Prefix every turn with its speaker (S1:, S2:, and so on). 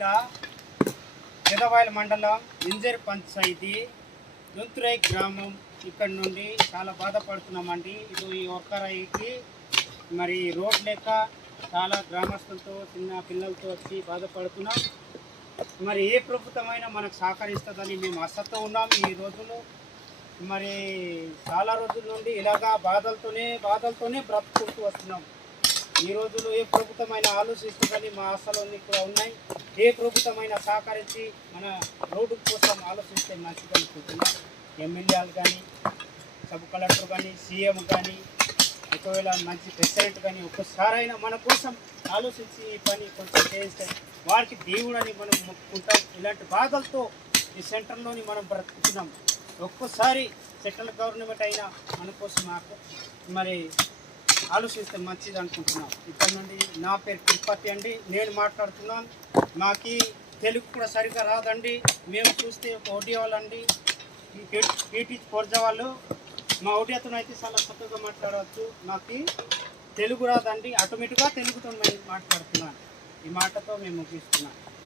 S1: జిల్లా పెదవాయిల మండలం ఇంజర్ పంచాయతీ దుంతురై గ్రామం ఇక్కడ నుండి చాలా బాధపడుతున్నామండి. ఇటు ఈ ఒక్కరాయికి మరి రోడ్ లేక చాలా గ్రామస్తులతో చిన్న పిల్లలతో వచ్చి బాధపడుతున్నాం. మరి ఏ ప్రభుత్వమైనా మనకు సహకరిస్తుందని మేము ఆశతో ఉన్నాం. ఈ రోజులు మరి చాలా రోజుల నుండి ఇలాగా బాధలతోనే బాధలతోనే బ్రతుకుంటూ వస్తున్నాం. ఈ రోజులో ఏ ప్రభుత్వమైన ఆలోచిస్తుందని మా ఆశలు కూడా ఉన్నాయి. ఏ ప్రభుత్వమైన సహకరించి మన రోడ్డు కోసం ఆలోచిస్తే మంచిది అనుకుంటున్నాం. ఎమ్మెల్యేలు కానీ సబ్ కలెక్టర్ కానీ సీఎం కానీ ఒకవేళ మంచి ప్రెసిడెంట్ కానీ ఒక్కసారైనా మన కోసం ఆలోచించి ఈ పని కొంచెం చేస్తే వారికి దేవుడని మనం మొక్కుకుంటాం. ఇలాంటి బాధలతో ఈ సెంటర్లోని మనం బ్రతుకుతున్నాం. ఒక్కసారి సెంట్రల్ గవర్నమెంట్ అయినా మన కోసం మాకు మరి ఆలోచిస్తే మంచిది అనుకుంటున్నాను ఇక్కడ నుండి నా పేరు తిరుపతి అండి. నేను మాట్లాడుతున్నాను. మాకి తెలుగు కూడా సరిగ్గా రాదండి. మేము చూస్తే ఒక ఓడియా వాళ్ళండి పీటీ పొరజ వాళ్ళు మా ఓడియాతో అయితే చాలా చక్కగా మాట్లాడవచ్చు. నాకు తెలుగు రాదండి. ఆటోమేటిక్గా తెలుగుతో మాట్లాడుతున్నాను ఈ మాటతో మేము ముగిస్తున్నాను